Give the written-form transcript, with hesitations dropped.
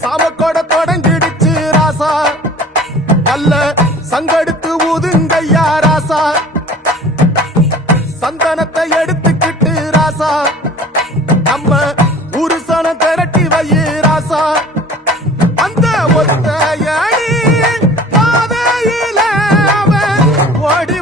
சாமக்கோட தொடங்கிடுச்சு ராசா நல்ல சங்கெடுத்து ஊதுங்கய்யா ராசா சந்தனத்தை எடுத்துக்கிட்டு ராசா நம்ம உருசன திரட்டி வையே ராசா அந்த ஒத்தையடி பாதையில அவன் ஓடி